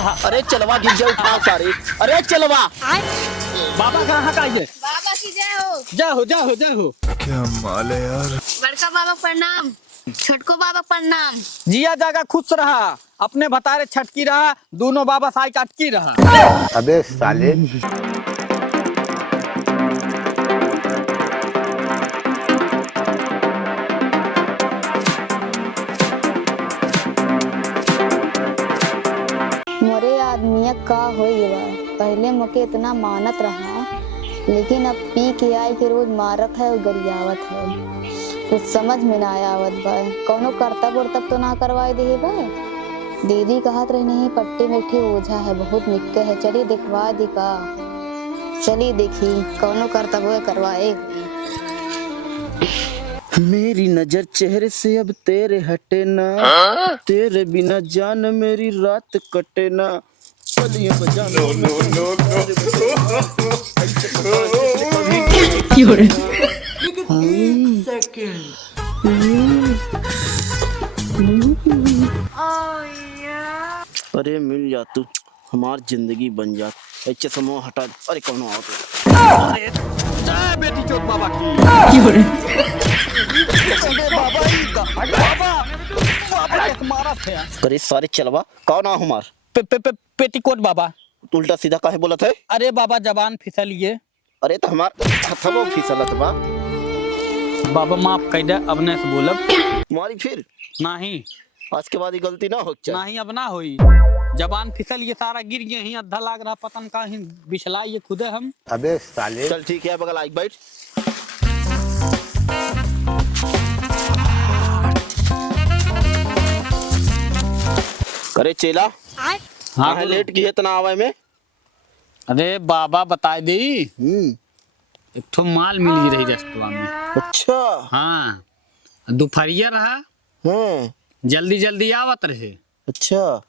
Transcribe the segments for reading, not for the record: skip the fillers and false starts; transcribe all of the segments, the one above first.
अरे चलवा गिर जाओ उठाओ सारे। अरे चलवा बाबा कहाँ का ये? बाबा की जय हो। जय हो जय हो जय हो। क्या माल है यार। बड़का बाबा प्रणाम, छोटको बाबा प्रणाम। जिया जागा खुश रहा, अपने भतारे छटकी रहा, दोनों बाबा साई अटकी रहा। अबे साले। मोरे आदमिया का हो गया, पहले मोके इतना मानत रहा, लेकिन अब पी के आई के रोज मारत है और गरियावत है। कुछ समझ में ना आवत बा, कौनो कर्तव्य वर्तव्य तो ना करवाए दे बा। दीदी कहत रही नहीं पट्टी में ठीक ओझा है, बहुत निक्के है, चलिए दिखवा दी का। चलिए देखी कौनो कर्तव्य करवाए। मेरी नजर चेहरे से अब तेरे हटे ना, तेरे बिना जान मेरी रात कटे ना। चलिए बजाना। अरे मिल जा तू, हमार जिंदगी बन जा। ऐसे समूह हटा। अरे कौन आओ तो। अरे जय बेटी चोट बाबा की। बाबा ही का बाबा बाबा एक मारा थे। अरे सारे चलवा कौन आ हमार पेटीकोट बाबा। उल्टा सीधा काहे बोलत है? अरे बाबा जबान फिसलिए। अरे तो हमार हथवा फिसलत बा। बाबा माफ कर दे, अब नहीं से बोलब। मारी फिर नहीं आज के बाद ये गलती ना हो चाहिए। नहीं अब ना होई। जबान फिसल ये सारा गिर गए ही, अद्धा लाग रहा पतन का ही बिछला ये खुदे हम। अबे साले। चल ठीक है बगल आई बैठ। करे चेला हाँ हाँ लेट की है तना आवे में। अरे बाबा बताए दी, एक ठो माल मिल रही रेस्तुआ में। अच्छा हाँ दोपहरिया रहा, हाँ जल्दी जल्दी आवत रहे, अच्छा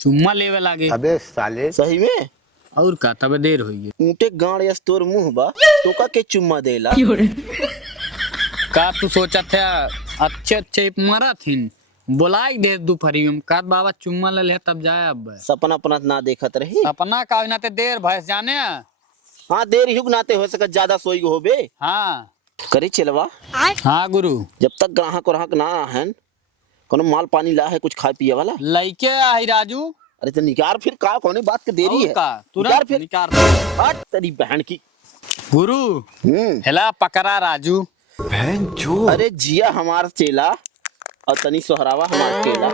चुम्मा लेवे लागे। अबे साले। सही में और का तब देर हुई ऊँटे गाड़ या तोर मुंह बा तो का के चुम्मा देला। का तू सोचा था अच्छे अच्छे मरा थीन, बुलाई दे दोपहरी में का बाबा चुम्मा ले ले तब जाए। अब सपना अपना ना देखत रही। अपना का नाते देर भैंस जाने। हाँ देर युग नाते हो सकत ज्यादा सोई हो बे। हाँ करी चलवा। हाँ गुरु। जब तक ग्राहक ना आहन कोनो माल पानी ला है कुछ खाए पिए वाला लइके आई राजू। अरे तो निकार फिर का कोने बात के देरी है का निकार तुरंत फिर निकार। हट तेरी बहन की। गुरु हेला पकड़ा राजू। बहन जो। अरे जिया हमार चेला और तनी सोहरावा हमार चेला।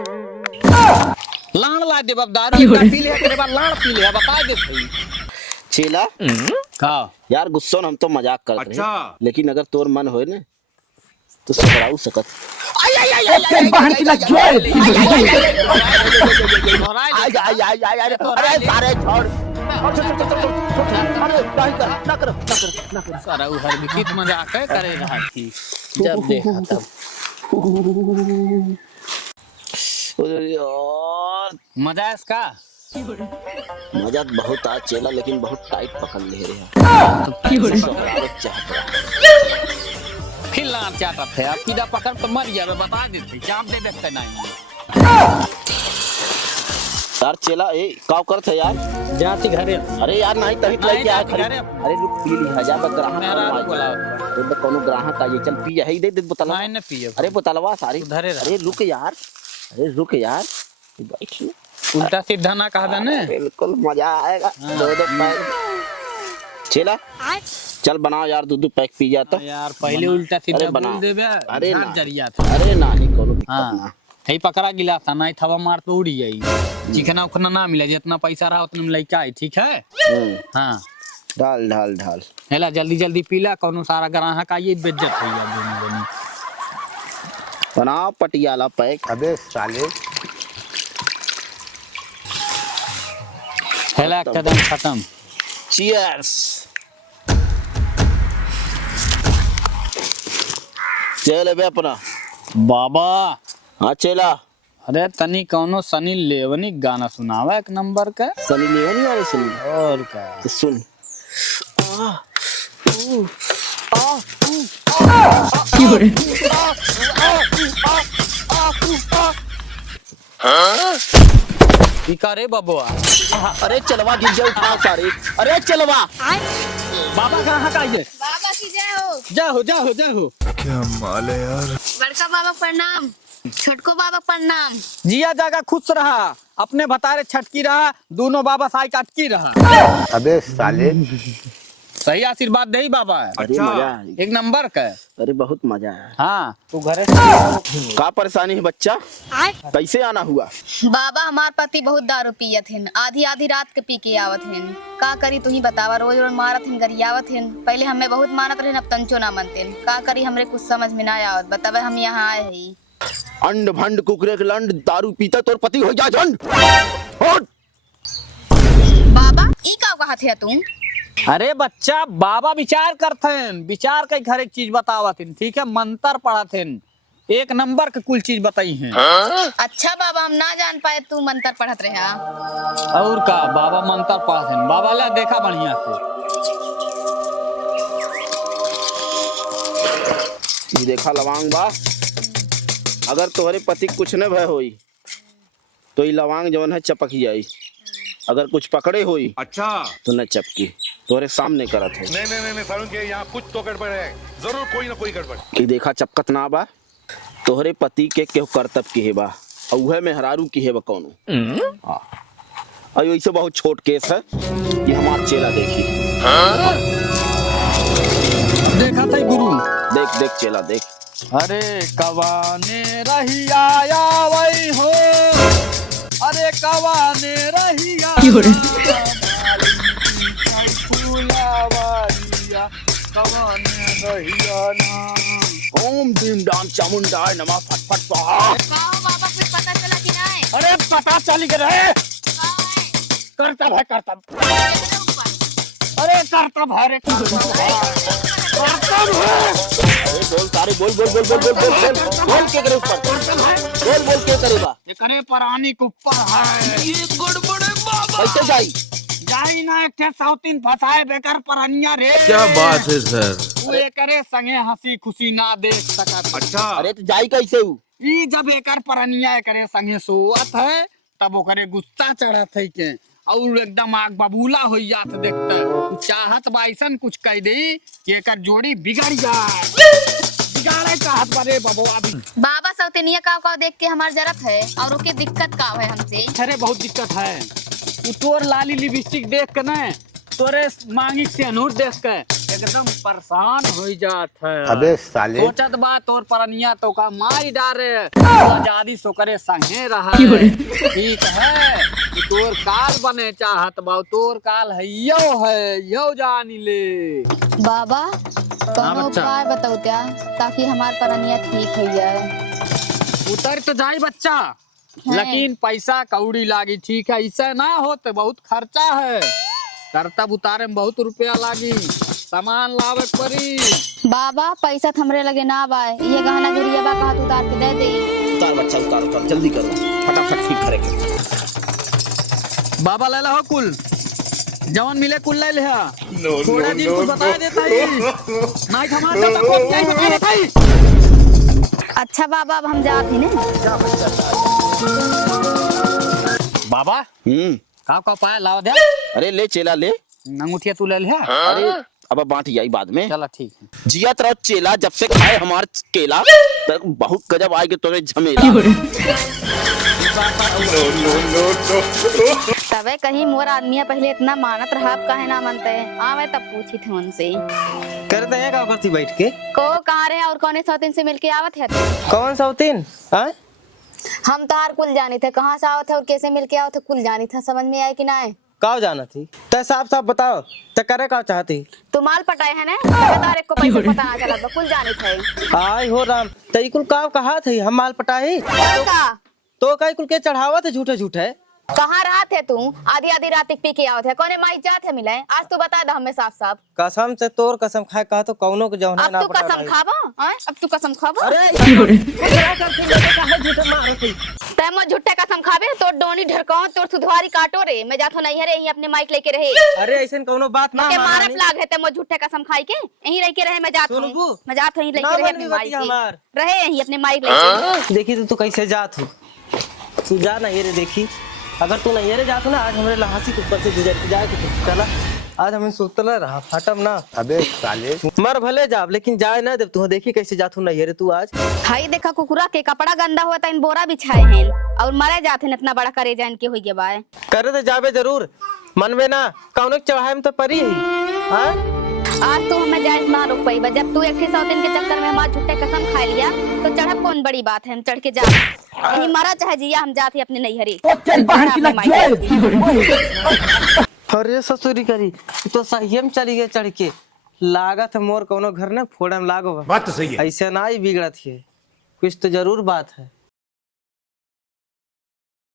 लाड़ ला दे दारू पी ले, तेरे बाद लाड़ पी ले बता दे भाई। चेला का यार गुस्सा हम तो मजाक करते हैं, लेकिन अगर तोर मन होए ना तो सोहराऊ सकत। सारा उहर भी कित मजाक है करे रहा थी जब देखा तब। यार मजा है इसका। मजा बहुत आ चेला, लेकिन बहुत टाइट पकड़ ले रहे हैं। सोहरावत चाहत रहा। फिर लाड़ चाहता थे, अब सीधा पकड़ तो मर गया बता देते, चाप दे देते नहीं। यार चेला ए का करत है यार? जाती घरे। अरे यार नहीं तभी तो लेके आया खरीद। घरे। अरे रुक पी ली हजार का ग्राहक मेरा आ बोला अरे बे कोनो ग्राहक आ ये चल पी है दे बोतल। नहीं न पिए। अरे बोतलवा सारी उधरे रह। अरे रुक यार, अरे रुक यार बैठ ले। उल्टा सीधा ना कहा था ने। बिल्कुल मजा आएगा। दो पैक चेला चल बनाओ यार, दूध पैक पी जाता यार पहले उल्टा सीधा बोल देबे। अरे ना जरिया था। अरे नहीं कोनो दिक्कत हाँ ना। थई पकड़ा गिला था नहीं थवा मार तो उड़ी गई। चिकना उखना ना मिला, जितना पैसा रहा उतने में लेके आई ठीक है। हाँ ढाल ढाल ढाल हेला जल्दी जल्दी पीला, कोनो सारा ग्राहक आइए बेइज्जत हो गया दोनों दोनों। बनाओ पटियाला पैक। अबे साले। हेला कदम खत्म। चीयर्स। चल बे अपना बाबा। हाँ चेला। अरे तनी कौनो सनी लेवनी गाना सुनावा एक नंबर का। सनी लेवनी वाले सुन और का तो सुन। इका रे बबुआ। अरे चलवा गिर जाओ उठाओ सारे। अरे चलवा। बाबा कहाँ का ये? बाबा की जय हो। जय हो जय हो जय हो। बड़का बाबा प्रणाम। छोटको बाबा प्रणाम। जिया जागा खुश रहा, अपने बतारे छटकी रहा, दोनों बाबा साई अटकी रहा। अबे साले। सही आशीर्वाद दे बाबा। अरे मजा है। एक नंबर का। अरे बहुत मजा है। हाँ तू घरे का परेशानी है बच्चा? कैसे आना हुआ? बाबा हमार पति बहुत दारू पियत हिन, आधी आधी रात के पी के आवत हिन। का करी तू ही बतावा, रोज रोज मारत हिन, गरियावत हिन। पहले हमें बहुत मानत रहे, अब तंचो ना मनते। का करी हमरे कुछ समझ में ना आवत, बतावे हम यहाँ आए ही। अंड भंड कुकरे के लंड दारू पीता तोर पति हो जा झंड। उठ। बाबा ई का कहा थे तू? अरे बच्चा बाबा विचार करथेन, विचार कई हर एक चीज बतावथिन, ठीक है? मंत्र पढ़ाथिन, एक नंबर के कुल चीज बताई हैं। अच्छा बाबा हम ना जान पाए तू मंत्र पढ़त रहे। और का बाबा मंत्र पढ़ाथिन, बाबा ला देखा बढ़िया से। ये देखा लवांग बा, अगर तोहरे पति कुछ न भय होई तो ये लवांग जवन है चपक जाई, अगर कुछ पकड़े होई अच्छा तो न चपकी। तोहरे सामने करत है। नहीं सारुण के यहाँ कुछ तो गड़बड़ है, जरूर कोई ना कोई गड़बड़। कि देखा चपकत ना बा, तोहरे पति के केहू करतब की है बा, और उहे मेहरारू की है बा कौनो। हाँ अयो ऐसे बहुत छोट केस है, ये हमार चेला देखी। देखा था गुरु। देख देख चेला देख। अरे कवाने रही आया वही हो, अरे कवाने रही ओम भीम डाम चामुंडाय नमः फट फट स्वाहा। कहो बाबा कुछ पता चला कि नहीं? अरे पता चली गए रहे। कहाँ है? करतब है करतब। कितने ऊपर? अरे करतब है रे करतब है। अरे बोल सारे बोल बोल बोल बोल बोल बोल बोल बोल के करे ऊपर बोल के करेगा। ये करे परानी के ऊपर है। ये गड़बड़े बाबा। कैसे जाई? जाई ना एक ठे सौतीन फसाए बेकार परनिया रे। क्या बात है सर। वो करे संगे हंसी खुशी ना देख सकत। अच्छा अरे तो जाई कैसे हूँ? ई जब एकर परनिया करे संगे सोवत है तब ओकरे गुस्सा चढ़त है के, और एकदम आग बबूला हो जात देखते, चाहत बाइसन कुछ कह दे कि एकर जोड़ी बिगड़ जाए। बिगाड़े चाहत बारे बबुआ भी। बाबा सौतेनिया का देख के हमार जरत है, और ओके दिक्कत का है हमसे? अरे बहुत दिक्कत है। तू तोर लाली लिपस्टिक देख के न, तोरे मांगी से अनूर देख के एकदम परेशान हो जात है। अबे साले। सोचत बा तोर परनिया तो का मारी डारे, आजादी सो करे संगे रहा। ठीक है कि तोर काल बने चाहत बा, तोर काल है यो जानी ले। बाबा कौनो बच्चा। उपाय बताओ क्या, ताकि हमार परनिया ठीक हो जाए। उतर तो जाई बच्चा, लेकिन पैसा कौड़ी लागी, ठीक है? इससे ना होते, बहुत खर्चा है, करतब उतारे में बहुत रुपया लागी, सामान लावे पड़ी। बाबा पैसा हमरे लगे ना बा, ये गहना गुड़िया बा कहा तू उतार के दे दे। उतार बच्चा उतार उतार जल्दी करो, फटाफट ठीक करे। बाबा ले ला कुल जवन मिले कुल ले लिया। थोड़ा दिन कुछ बता देता ही नहीं, हमारा तो कौन क्या बता देता ही। अच्छा बाबा अब हम जात ही ने। बाबा का पाया लावा दे। अरे ले चेला ले। अंगूठिया तू ले लिया। अरे अब बांट जाई बाद में। चला ठीक है। जिया तेरा चेला जब से खाए हमार केला तो बहुत गजब आएगी तोरे झमेला। तबे कहीं मोर आदमिया पहले इतना मानत रहा, अब काहे ना मानते? आवे तब पूछी थे उनसे। करते हैं क्या करती बैठ के? को कहाँ रहे और कौन सौतीन से मिलके आवत है? कौन सौतीन? हाँ हम तार कुल जानी थे, कहाँ से आवत है और कैसे मिलके आवत है कुल जानी था, समझ में आए कि ना आए? का जाना थी? तो साफ साफ बताओ, तो करे का चाहती? तू माल पटाए है ना, तार एक को पैसे पता ना चला, कुल जानी थे। आई हो राम, तई कुल का कहा थी हम माल पटाही? का तो कई कुल के चढ़ावा थे झूठे झूठे। कहाँ रहा थे तू? आधी आधी रात तक पी के आवत है, कौने माई जात है मिले? आज तू बता दे हमें साफ साफ। कसम से तोर कसम खाए कहा तो कौनो के जौना अब ना तू कसम खाबा? अब तू कसम खाबा? अरे तै मैं झूठे कसम खाबे, तोर डोनी ढरकाऊं, तोर सुधवारी काटो रे। मैं जाथो नहीं है रे, यहीं अपने माइक लेके रहे। अरे ऐसे कौनो बात ना के मारत मानी। लाग है, तै मैं झूठे कसम खाई के यहीं रह के रहे। मैं जाथो सुनबू? मैं जाथो यहीं ना लेके रहे मन अपने भी माइक बतिया हमार। रहे यहीं अपने माइक लेके। देखी तो तू कैसे जात हो, तू जा ना ये रे देखी अगर तू नहीं रे जातो ना आज हमरे लहासी के ऊपर से गुजर के जाए तो चला आज हमें सुतला रहा फाटम ना। अबे साले मर भले जाब लेकिन जाए ना देव तू देखी कैसे जातू नहीं रे तू आज। भाई देखा कुकुरा के कपड़ा गंदा हुआ था इन बोरा बिछाए हैं और मरे जाते हैं इतना बड़ा करे जान के हुई बाय करे तो जाबे जरूर मनवे ना कौन चढ़ाए में तो परी ही हाँ? आज तो हमें जायज ना रोक पाई जब तू एक सौ दिन के चक्कर में हमारा झूठे कसम खा लिया तो चढ़ब कौन बड़ी बात है हम चढ़ के जा कहीं मारा चाहे जिया हम जाते अपने नैहरी। अरे ससुरी करी तो सही में चली गए चढ़ के लागत है मोर कोनो घर ने फोड़े में लागो बात तो सही है। ऐसे ना ही बिगड़त है कुछ तो जरूर बात है।